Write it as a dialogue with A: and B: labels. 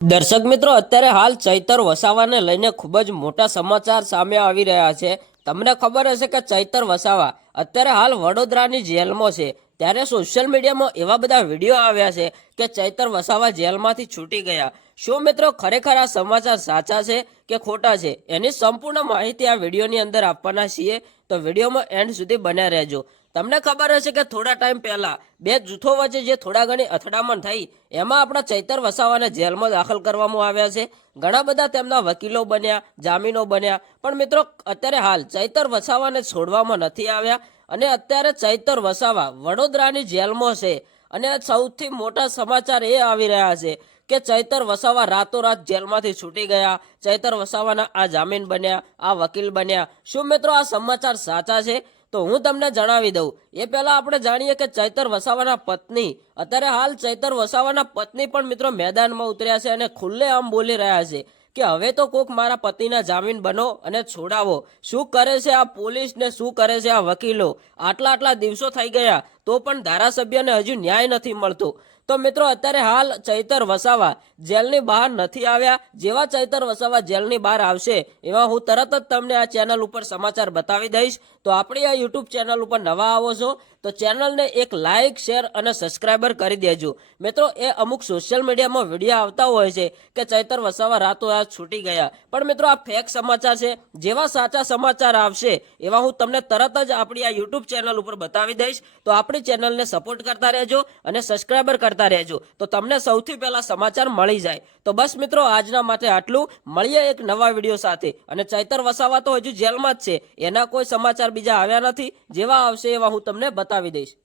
A: દર્શક મિત્રો, અત્યારે હાલ ચૈતર વસાવાને લઈને ખૂબ જ મોટા સમાચાર સામે આવી રહ્યા છે. તમને ખબર હશે કે ચૈતર વસાવા અત્યારે હાલ વડોદરાની જેલમાં છે. ત્યારે સોશિયલ મીડિયામાં એવા બધા વીડિયો આવ્યા છે કે ચૈતર વસાવા જેલમાંથી છૂટી ગયા. શું મિત્રો ખરેખર આ સમાચાર સાચા છે કે ખોટા છે? એની સંપૂર્ણ માહિતી આ વિડીયોની અંદર આપવાના છીએ. તો વિડીયોમાં એન્ડ સુધી બન્યા રહેજો. તમને ખબર હશે કે થોડા ટાઈમ પહેલા બે જૂથો વચ્ચે જે થોડા ઘણી અથડામણ થઈ, એમાં આપણા ચૈતર વસાવાને જેલમાં દાખલ કરવામાં આવ્યા છે. ઘણા બધા તેમના વકીલો બન્યા, જામીનો બન્યા. પણ મિત્રો, અત્યારે હાલ ચૈતર વસાવાને છોડવામાં નથી આવ્યા. અને અત્યારે ચૈતર વસાવા વડોદરાની જેલમાં છે. અને સૌથી મોટા સમાચાર એ આવી રહ્યા છે કે ચૈતર વસાવા રાતોરાત જેલમાંથી છૂટી ગયા. ચૈતર વસાવાના આ જામીન બન્યા, આ વકીલ બન્યા. શું મિત્રો આ સમાચાર સાચા છે? તો હું તમને જણાવી દઉં. એ પહેલાં આપણે જાણીએ કે ચૈતર વસાવાના પત્ની, અત્યારે હાલ ચૈતર વસાવાના પત્ની પણ મિત્રો મેદાનમાં ઉતર્યા છે અને ખુલ્લે આમ બોલી રહ્યા છે કે હવે તો કોક મારા પતિના જામીન બનો અને છોડાવો. શું કરે છે આ પોલીસ ને શું કરે છે આ વકીલો? આટલા આટલા દિવસો થઈ ગયા. તો પણ ધારાસભ્યને હજુ ન્યાય નથી મળતો. તો મિત્રો, અત્યારે હાલ ચૈતર વસાવા જેલની બહાર નથી આવ્યા. જેવા ચૈતર વસાવા જેલની બહાર આવશે, એવા હું તરત જ તમને આ ચેનલ ઉપર સમાચાર બતાવી દઈશ. તો આપણી આ યુટ્યુબ ચેનલ ઉપર નવા આવો છો, તો ચેનલને એક લાઇક શેર અને સબસ્ક્રાઈબર કરી દેજો. મિત્રો, એ અમુક સોશિયલ મીડિયામાં વીડિયો આવતા હોય છે કે ચૈતર વસાવા રાતો રાત છૂટી ગયા. પણ મિત્રો, આ ફેક સમાચાર છે. જેવા સાચા સમાચાર આવશે, એવા હું તમને તરત જ આપણી આ યુટ્યુબ ચેનલ ઉપર બતાવી દઈશ. તો આપણી ચેનલને સપોર્ટ કરતા રહેજો અને સબસ્ક્રાઈબર કરતા રહેજો. તો તમને સૌથી પહેલા સમાચાર મળી જાય. તો બસ મિત્રો, આજના માટે આટલું. મળીએ એક નવા વીડિયો સાથે. અને ચૈતર વસાવા તો હજુ જેલમાં જ છે. એના કોઈ સમાચાર બીજા આવ્યા નથી. જેવા આવશે એવા હું તમને બતાવી દઈશ.